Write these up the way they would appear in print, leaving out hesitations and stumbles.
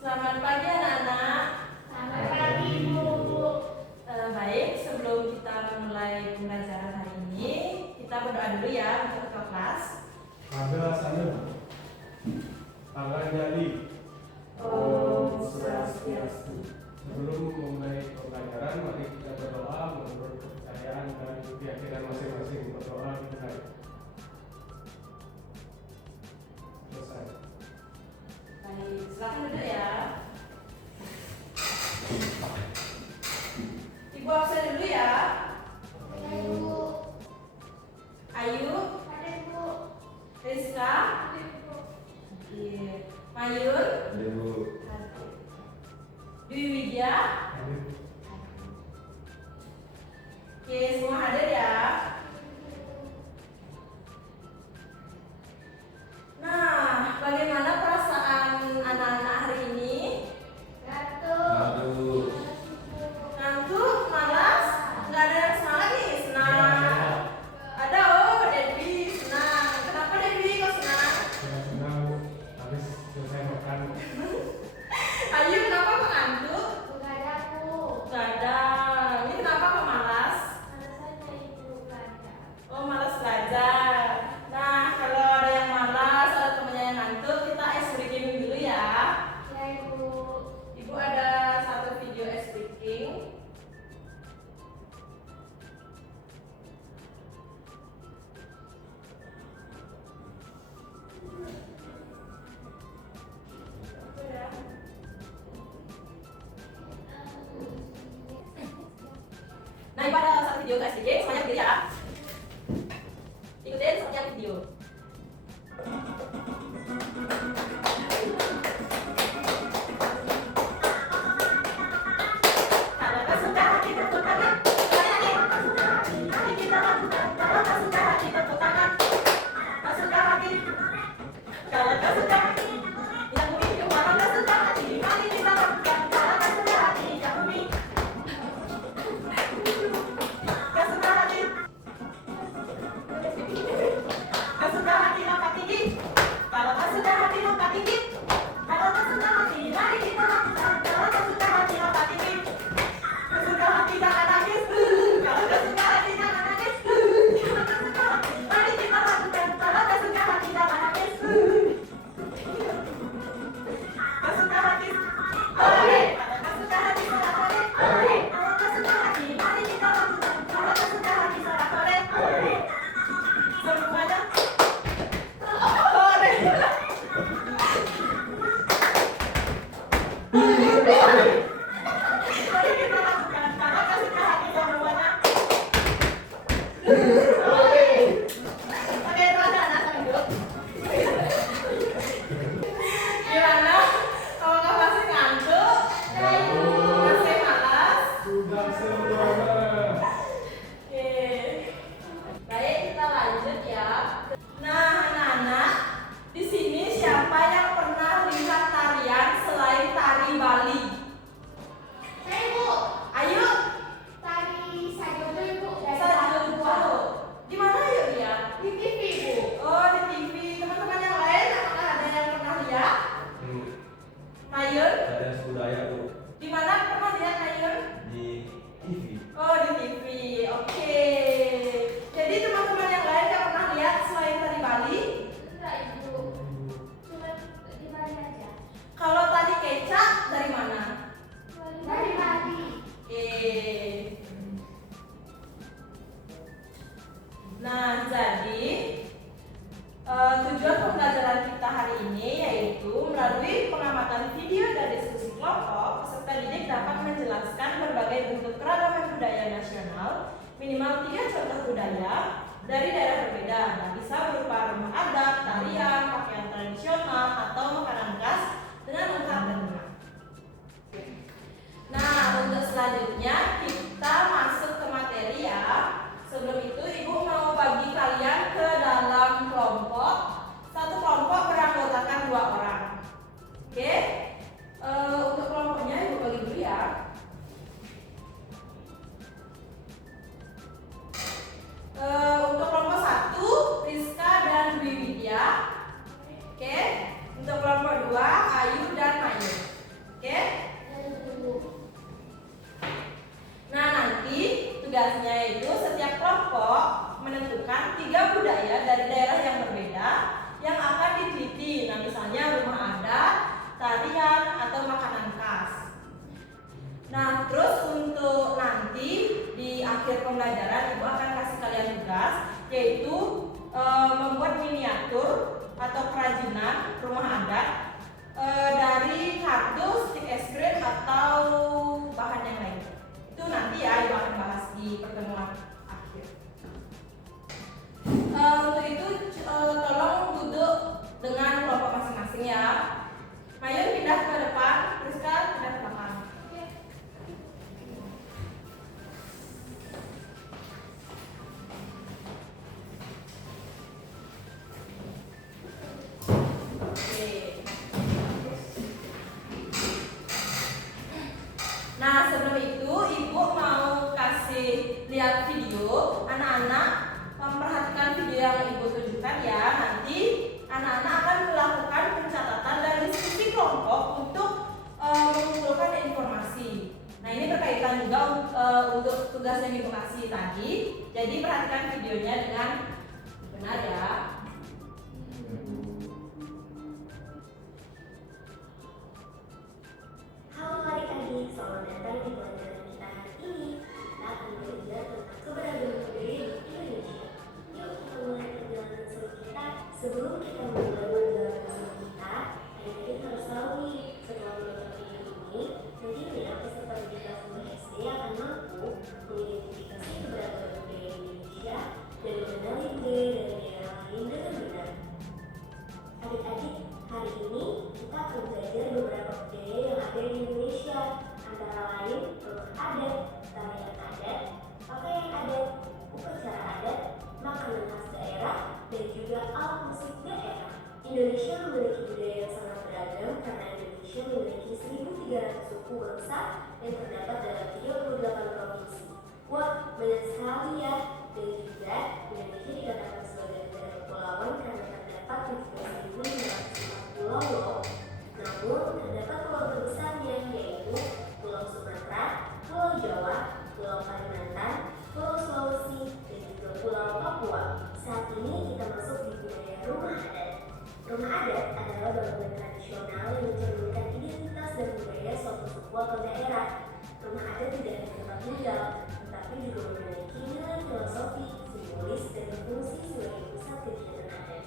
Selamat pagi anak-anak. Selamat pagi Bu. Baik, sebelum kita memulai pembelajaran hari ini, kita berdoa dulu ya untuk ketua kelas. Tangan jadi. Om Swastiastu. Sebelum memulai pembelajaran, mari kita berdoa menurut kepercayaan dan keyakinan masing-masing. Berdoa dimulai. Selesai. Baik, silakan duduk ya. Ibu absen dulu ya. Ada Bu. Ayu, Ada Bu. Rizka, Ada Bu. Mayur, Ibu. Dwi Widya. Oke, semua hadir ya. Nah, bagaimana perasaan anak-anak hari ini? Satu. Ngantuk, malas, nggak ada yang semangat nih, senang. Ada Dewi, senang. Kenapa Dewi kok senang? Saya senang habis selesai makan. Ayu kenapa kok ngantuk? Bukan aku. Nggak ada. Ini kenapa kok malas? Alasannya Ibu belajar. Oh, malas belajar. Nah, kalau ada yang malas atau temennya yang ngantuk, kita ice breaking dulu ya. Ya Ibu. Ibu ada satu video ice breaking. Nah, ibu ada satu video ice breaking, semuanya berdiri ya. Ikutin setiap video. Kalau tak suka hati tepuk tangan. Mari kita lakukan. Kalau tak suka hati tepuk tangan. Tak suka hati. Kalau tak suka hati. Yang bumi. Kalau tak suka hati. Mari kita lakukan. Kalau tak suka hati. Yang bumi. Tak suka hati. Tak suka hati lompat tinggi. Kalau tak suka hati lompat tinggi. Kalau tak suka hati. Mari kita lakukan. Kalau tak suka hati lompat tinggi. Tak suka hati jangan nangis. Kalau tak suka hati jangan nangis. Kalau tak suka hati. Mari kita lakukan. Kalau tak suka hati jangan nangis. Tak suka hati. Oleh. Kalau tak suka hati salah oleh. Oleh. Kalau tak suka hati. Mari kita lakukan. Kalau tak suka hati salah oleh. Oleh. Semuanya. Oleh. Mari kita lakukan. Kalau tak suka hati semuanya. Oke, itu ada anak duduk. Gimana? Apakah masih ngantuk? Masih malas? Sudah sempurna. Oke. Baik, kita lanjut ya. Nah, anak-anak, di sini siapa yang pernah lihat tarian selain tari Bali? Saya Ibu. Ayo, Tadi Sajodo Ibu dari Sajodo. Papua. Di mana yuk dia? Di TV Bu. Oh, di TV. Teman-teman yang lain, apakah ada yang pernah lihat? Mayur? Ada budaya Bu Di mana pernah lihat Mayur? di TV. Oh, di TV. Oke. Jadi teman-teman yang lain yang pernah lihat selain tari Bali? Enggak Ibu. Cuma di Bali aja. Kalau tadi kecap dari mana? Dari Bali. Oke. Nah, jadi tujuan pembelajaran kita hari ini yaitu melalui pengamatan video dan diskusi kelompok, peserta didik dapat menjelaskan berbagai bentuk keragaman budaya nasional, minimal 3 contoh budaya dari daerah berbeda. Nah, bisa berupa rumah adat, tarian, pakaian tradisional, atau makanan khas dengan lengkap dan benar. Nah, untuk selanjutnya kita masuk ke materi ya. Sebelum itu ibu mau bagi kalian ke dalam kelompok. Satu kelompok beranggotakan 2 orang. Oke? Untuk kelompoknya ibu bagi dulu ya. Untuk kelompok 1 Rizka dan Dwi Widya. Oke? Untuk kelompok 2 Ayu dan Mayu. pembelajaran, Ibu akan kasih kalian tugas, yaitu membuat miniatur atau kerajinan rumah adat dari kardus, stik es krim atau bahan yang lain. Itu nanti ya Ibu akan bahas di pertemuan akhir. Untuk itu tolong duduk dengan kelompok masing-masing ya. Mayun pindah ke depan, Rizka pindah ke belakang. Nah, sebelum itu Ibu mau kasih lihat video. Anak-anak memperhatikan video yang Ibu tunjukkan ya. Nanti anak-anak akan melakukan pencatatan dan diskusi kelompok untuk mengumpulkan informasi. Nah, ini berkaitan juga untuk tugas yang Ibu kasih tadi. Jadi perhatikan videonya dengan benar ya. Halo adik-adik, selamat datang di pelajaran kita hari ini. Kita akan belajar tentang keberagaman budaya di Indonesia. Yuk kita mulai perjalanan seru kita. Sebelum kita memulai perjalanan seru kita, adik-adik harus tahu nih, setelah menonton video ini, nantinya peserta didik kelas 2 SD akan mampu mengidentifikasi keberagaman budaya Indonesia dan mengenali budaya dari daerah lain dengan benar. Adik-adik, hari ini kita akan belajar beberapa budaya yang ada di Indonesia, antara lain rumah adat, tarian adat, pakaian adat, upacara adat, makanan khas daerah, dan juga alat musik daerah. Indonesia memiliki budaya yang sangat beragam karena Indonesia memiliki 1.300 suku bangsa yang terdapat dalam 38 provinsi. Wah, banyak sekali ya. Dan juga Indonesia dikatakan sebagai negara kepulauan karena terdapat 17.504 pulau loh. Namun terdapat pulau terbesarnya yaitu Pulau Sumatera, Pulau Jawa, Pulau Kalimantan, Pulau Sulawesi, dan juga Pulau Papua. Saat ini kita masuk di budaya rumah adat. Rumah adat adalah bangunan tradisional yang mencerminkan identitas dan budaya suatu suku atau daerah. Rumah adat tidak hanya tempat tinggal, tetapi juga memiliki nilai filosofi, simbolis, dan berfungsi sebagai pusat kegiatan adat.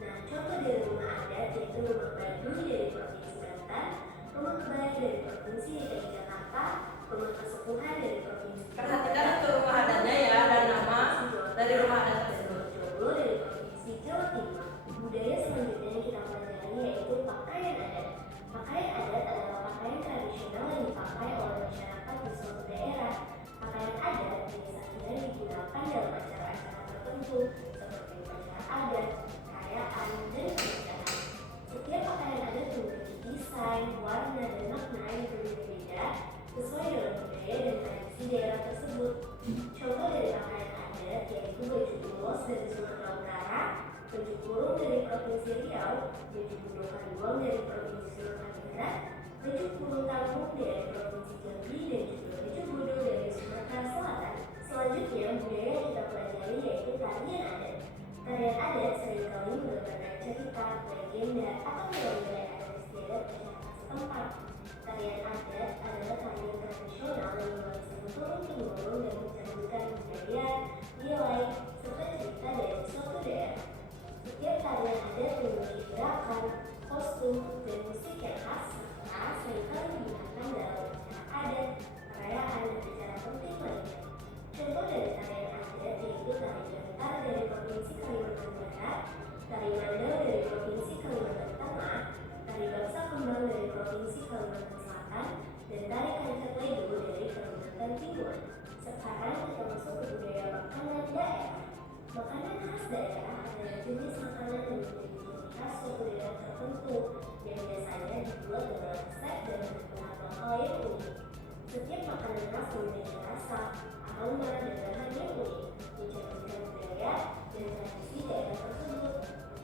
Nah, contoh dari rumah adat yaitu rumah Baduy dari Provinsi Banten, rumah kebaya dari Provinsi DKI Jakarta, rumah kesepuhan dari Provinsi Perhatikan untuk rumah adatnya ya, dan nama dari rumah adat tersebut. Jomblo dari Provinsi Jawa Timur. Budaya selanjutnya yang kita pelajari yaitu pakaian adat. Pakaian adat adalah pakaian tradisional yang dipakai oleh masyarakat di suatu daerah. Pakaian adat biasanya digunakan dalam acara-acara tertentu seperti upacara adat, perayaan, dan pernikahan. Setiap pakaian adat memiliki desain, warna, dan makna yang berbeda-beda sesuai dengan budaya dan tradisi daerah tersebut. Contoh dari pakaian adat yaitu baju ulos dari Sumatera Utara, baju kurung dari Provinsi Riau, baju gunung Kaliwang dari Provinsi Sumatera Barat, baju kurung Tambun dari Provinsi Jambi, dan juga baju bodoh dari Sumatera Selatan. Selanjutnya, budaya yang kita pelajari yaitu tarian adat. Tarian adat seringkali menggambarkan cerita, legenda, atau nilai-nilai adat istiadat masyarakat setempat. Tarian adat adalah tarian tradisional yang diwariskan turun-temurun dan mencerminkan budaya, nilai, serta cerita dari suatu daerah. Setiap tarian adat memiliki gerakan, kostum, dan musik yang khas, serta seringkali digunakan dalam acara adat, perayaan, dan acara penting lainnya. Contoh dari tarian adat yaitu tari Gantar dari Provinsi Kalimantan Barat, tari Mandau dari Provinsi Kalimantan Tengah, tari Bangsa Kembang dari Provinsi Kalimantan Selatan, dan tari Kancak Ledo dari Kalimantan Timur. Sekarang kita masuk ke budaya makanan daerah. Makanan khas daerah adalah jenis makanan yang menjadi ciri khas suatu daerah tertentu yang biasanya dibuat dengan resep dan bahan lokal yang unik. Setiap makanan khas memiliki rasa, aroma, dan bahan yang unik, mencerminkan budaya dan tradisi daerah tersebut.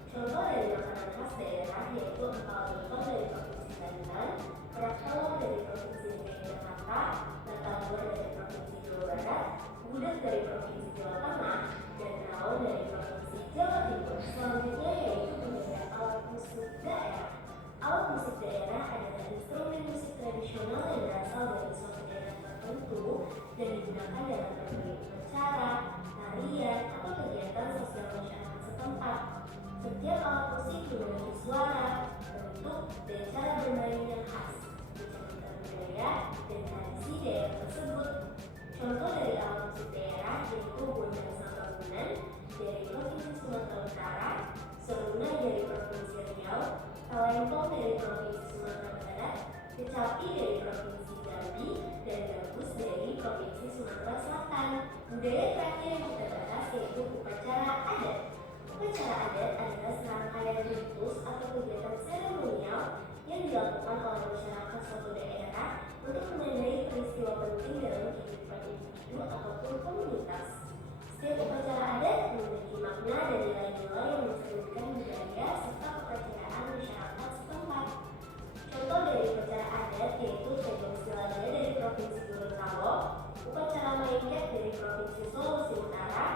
Contoh dari makanan khas daerah yaitu empal gentong dari Provinsi Banten, kerak telur dari Provinsi DKI Jakarta, batagor dari Provinsi Jawa Barat, gudeg dari Provinsi Jawa Tengah, dan rawon dari Provinsi Jawa Timur. Selanjutnya yaitu budaya alat musik daerah. Alat musik daerah adalah instrumen musik tradisional yang berasal dari suatu daerah tertentu dan digunakan dalam berbagai sapi dari Provinsi Jambi, dan gabus dari Provinsi Sumatera Selatan. Budaya terakhir yang kita bahas yaitu upacara adat. Upacara adat adalah serangkaian ritus atau kegiatan seremonial yang dilakukan oleh masyarakat suatu daerah untuk menandai peristiwa penting dalam kehidupan individu ataupun komunitas. Setiap upacara adat memiliki makna dan nilai-nilai yang mencerminkan budaya serta kepercayaan masyarakat setempat. Contoh dari upacara adat yaitu Cebong Silada dari Provinsi Gorontalo, upacara Maengket dari Provinsi Sulawesi Utara,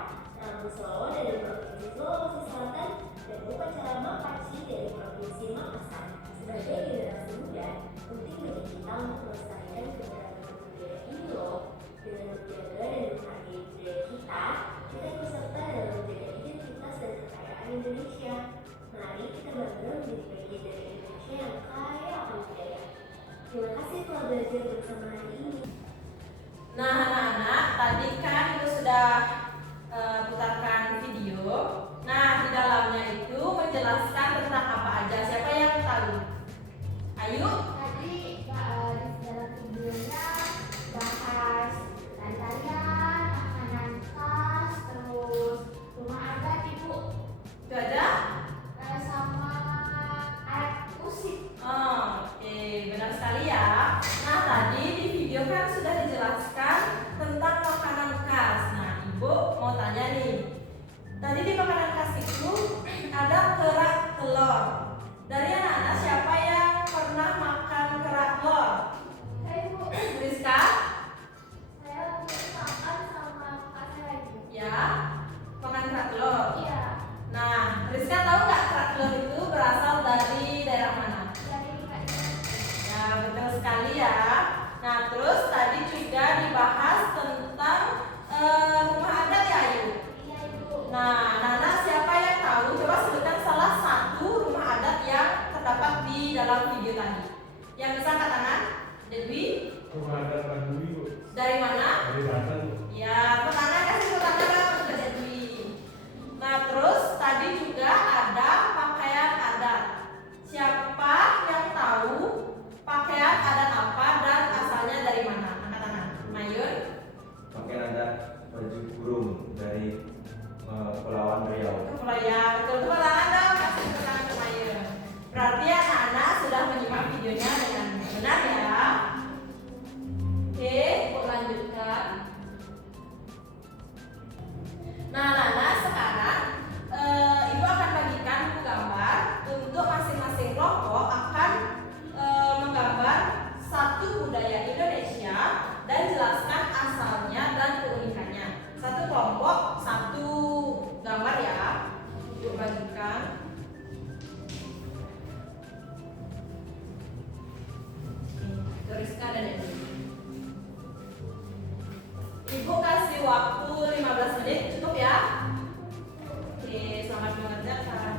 Rambu Solo dari Provinsi Sulawesi Selatan, dan upacara Mapaci dari Provinsi Makassar. Sebagai generasi muda, penting bagi kita untuk melestarikan keberagaman budaya ini loh. Dengan menjaga dan menghargai budaya kita ikut serta dalam menjaga identitas dan kekayaan Indonesia. Mari kita bangga menjadi bagian dari Indonesia yang kaya akan budaya. Terima kasih telah belajar bersama hari ini. Nah anak-anak, tadi kan Ibu sudah putarkan video. Nah di dalamnya itu menjelaskan tentang apa aja. Siapa yang tahu? Ayo. Tadi di dalam videonya bahas tarian, makanan khas, terus rumah adat Ibu, Itu aja? sama alat musik. Oke, benar sekali ya. Nah tadi di video kan sudah dijelaskan tentang makanan khas. Nah Ibu mau tanya nih. Tadi di makanan khas itu ada kerak telur. Dari anak-anak siapa yang pernah makan kerak telur? Ibu, Rizka? saya makan sama kakak saya Ibu. Ya, makan kerak telur. Iya, Nah, Rizka tahu nggak kerak telur itu berasal dari daerah mana? dari Kak Ina. Ya, betul sekali ya. Nah, terus tadi juga dibahas tentang rumah adat ya, Ayu. Iya Ibu. Nah, Nana siapa yang tahu? Coba sebutkan salah satu rumah adat yang terdapat di dalam video tadi. Yang bisa angkat tangan? Dewi, Rumah adat Baduy, Bu. dari mana? Dari Banten, Bu. Ya, pertanyaan kasih pertanyaan ke Dewi. Nah, terus tadi juga ada pakaian adat. Siapa yang tahu pakaian adat apa dan asalnya dari mana? Angkat tangan. Mayun. Pakaian adat baju kurung dari Kepulauan Riau. Ya, betul. Tepuk tangan dong, kasih tepuk tangan ke Mayun. Berarti anak-anak sudah menyimak videonya dengan benar ya. Oke, Ibu lanjutkan. Nah, Nana sekarang Ibu akan bagikan buku gambar untuk masing-masing kelompok akan menggambar satu budaya Indonesia dan jelaskan asalnya dan keunikannya. Satu kelompok, satu gambar ya. Ibu bagikan. Rizka dan Edi. Ibu kasih waktu 15 menit, cukup ya? Oke, selamat mengerjakan.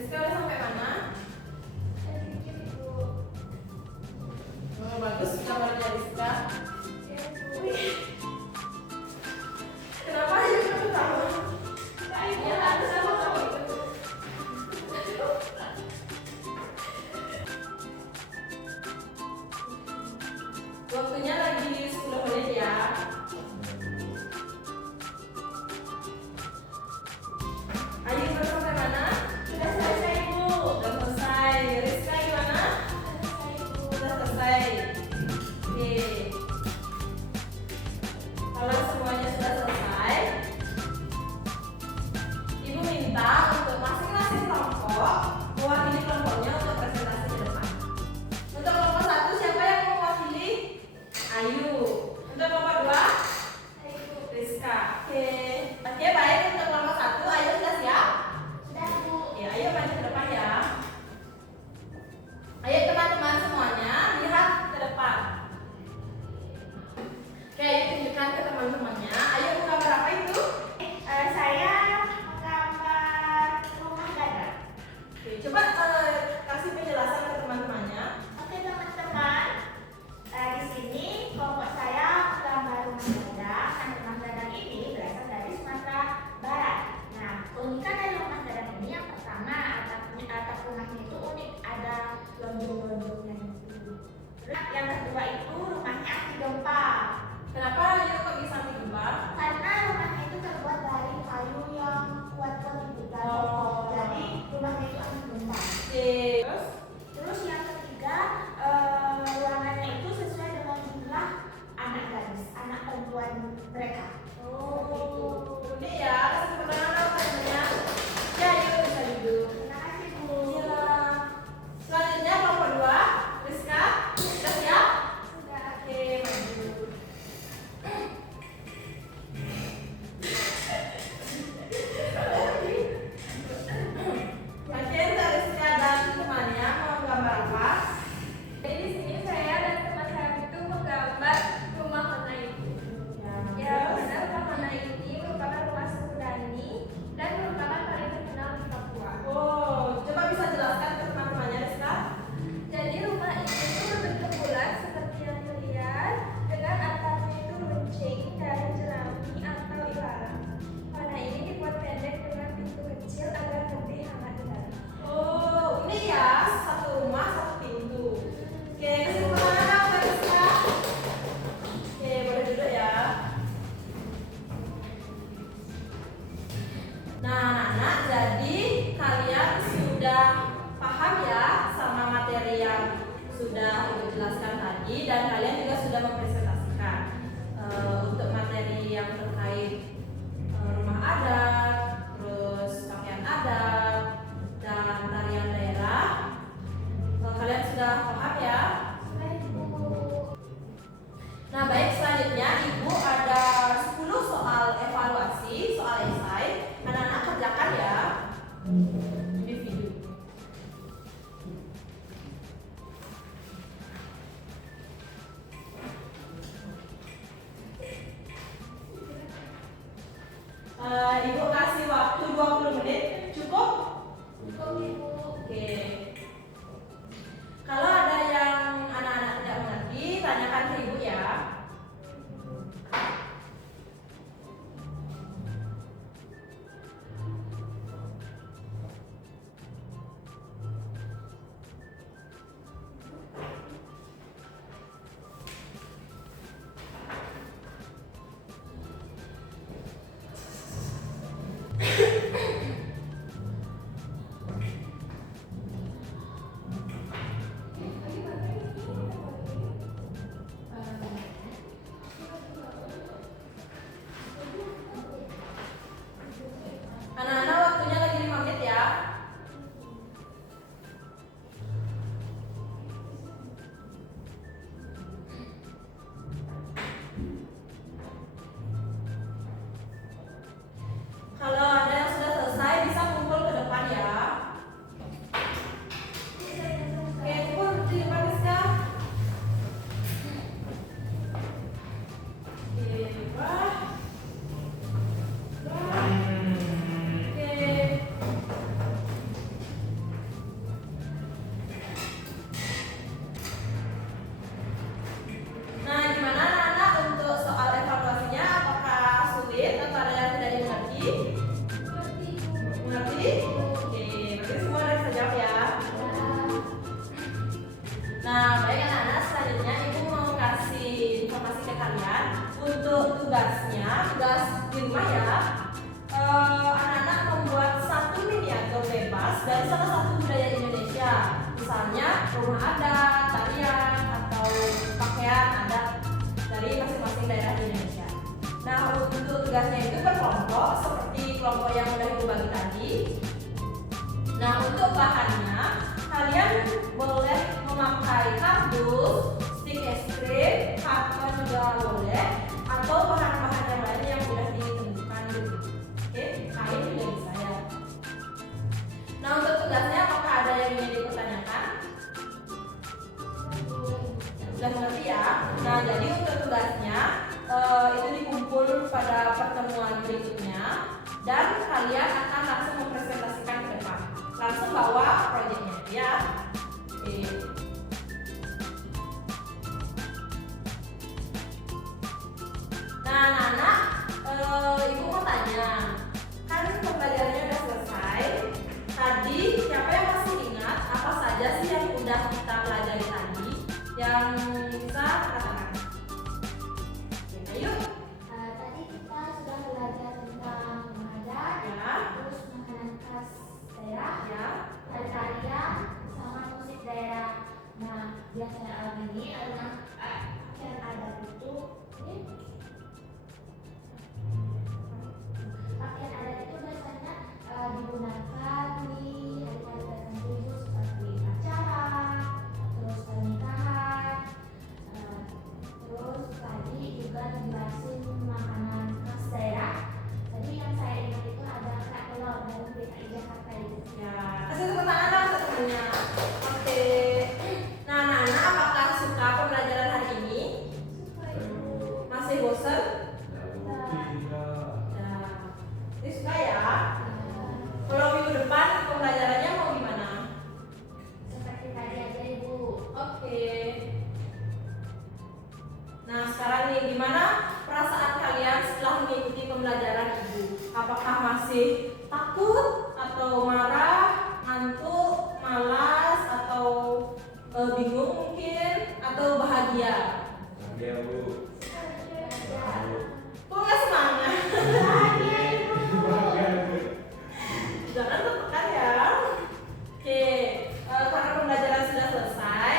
Rizka udah sampai mana? Sedikit Ibu. Oh, bagus gambarnya Rizka. Ya Bu. Kenapa Ayu ketawa? Ya harus sama kamu itu. Waktunya lagi 10 menit ya. Ayu udah sampai mana? Sudah selesai Bu. Udah selesai. Rizka gimana? Selesai Bu. Udah selesai. Oke. Kalau semuanya sudah selesai, Ibu minta untuk masing-masing kelompok mewakili kelompoknya untuk presentasi ke depan. Untuk kelompok 1 siapa yang mau mewakili? Ayu. Untuk kelompok 2? Ibu. Rizka. Oke. Oke, baik. Untuk kelompok 1, Ayu sudah siap? Sudah Bu. Ya, ayo maju ke depan ya. Ayo teman-teman semuanya lihat ke depan. Oke, ayo tunjukkan ke teman-temannya. Ayo gambar apa itu? Saya menggambar rumah gadang. Oke, coba kasih penjelasan ke teman-temannya. Oke teman-teman, di sini kelompok saya menggambar rumah gadang. Dan rumah gadang ini berasal dari Sumatera Barat. Nah, keunikan dari rumah gadang ini yang pertama atap rumahnya itu unik, ada lonjong-lonjongnya itu. Terus yang kedua itu rumahnya anti gempa. Kenapa Ayu kok bisa anti gempa? Karena rumahnya itu terbuat dari kayu yang kuat dan Oh. jadi rumahnya itu anti gempa. Oke. Terus? Terus yang ketiga, ruangannya itu sesuai dengan jumlah anak gadis, anak perempuan mereka. Oh, unik ya. Kesempurnaan apa namanya? Ya, Ayu bisa duduk. Terima kasih Bu. Iya. Selanjutnya kelompok 2, Rizka. Sudah siap? Sudah. Oke, maju. Oke, untuk Rizka dan temannya mau gambar apa? Jadi di sini saya dan teman saya itu menggambar rumah Hona itu. Ya, benar rumah Hona ini merupakan rumah suku Dani dan merupakan paling terkenal di Papua. Oh, coba bisa jelaskan ke teman-temannya Rizka? Jadi rumah itu berbentuk bulat seperti yang dilihat dengan atapnya itu runcing dari jerami atau ilalang. Hona ini dibuat pendek dengan pintu kecil agar lebih hangat di dalam. Oh, unik ya. Satu rumah, satu pintu. Oke, kesempurnaan apa Rizka? Oke, boleh duduk ya. Nah, anak-anak, jadi kalian sudah paham ya sama materi yang sudah Ibu jelaskan tadi, dan kalian juga sudah mempresentasikan untuk materi yang terkait rumah adat, terus pakaian adat, dan tarian daerah. Kalian sudah paham ya? Baik Bu. Nah, baik, selanjutnya Ibu ada 10 soal evaluasi, soal esai. Anak-anak kerjakan ya. Individu. Ibu kasih waktu 20 menit. Cukup? Cukup Ibu. Oke. Kalau ada yang anak-anak tidak mengerti, tanyakan ke Ibu ya. dari salah satu budaya Indonesia, misalnya rumah adat, tarian, atau pakaian adat dari masing-masing daerah di Indonesia. Nah, untuk tugasnya itu berkelompok seperti kelompok yang udah Ibu bagi tadi. Nah, untuk bahannya kalian boleh memakai kardus, stik es krim, karton juga boleh, atau bahan-bahan yang lain yang sudah ditentukan gitu. Oke, kain juga bisa ya. Nah, untuk tugasnya apakah ada yang ingin dipertanyakan? Sudah mengerti ya? Nah, jadi untuk tugasnya itu dikumpul pada pertemuan berikutnya dan kalian akan langsung mempresentasikan ke depan. Langsung bawa proyeknya ya. Oke. Nah, anak-anak, Ibu mau tanya, kan pembelajarannya udah selesai. Tadi siapa yang masih ingat apa saja sih yang udah kita pelajari tadi? Yang bisa katakan? Oke, ayo. Tadi kita sudah belajar tentang mengajar, Ya. terus makanan khas daerah, Ya. tarian, sama musik daerah. Nah, biasanya ini adalah pakaian adat itu ini pakaian adat itu biasanya digunakan di hari-hari tertentu seperti acara, terus pernikahan, terus tadi juga dijelasin makanan khas daerah. Tadi yang saya ingat itu ada kerak telur dari DKI Jakarta itu. Ya, kasih tepuk tangan dong teman-temannya. Oke. Nah, anak-anak apakah suka pembelajaran hari ini? Masih bosan? Tidak. Ya. Ini suka ya? Kalau minggu depan pembelajarannya mau gimana? Seperti tadi aja Ibu. Oke. Nah, sekarang nih gimana perasaan kalian setelah mengikuti pembelajaran Ibu? Apakah masih takut atau marah, ngantuk, malas atau bingung mungkin atau bahagia? Bahagia Bu. Kok nggak semangat? Jangan tertekan ya. Oke, karena pembelajaran sudah selesai,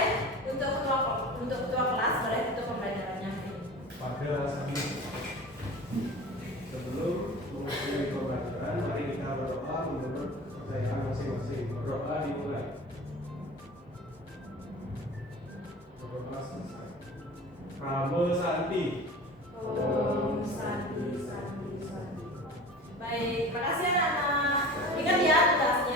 untuk ketua kelas boleh tutup pembelajarannya. Pada saat ini, sebelum memulai pembelajaran, mari kita berdoa menurut kepercayaan masing-masing. Berdoa dimulai. Berdoa selesai. Rame Santi. Om Santi Santi Santi. Baik, terima kasih anak-anak. Ingat ya tugasnya.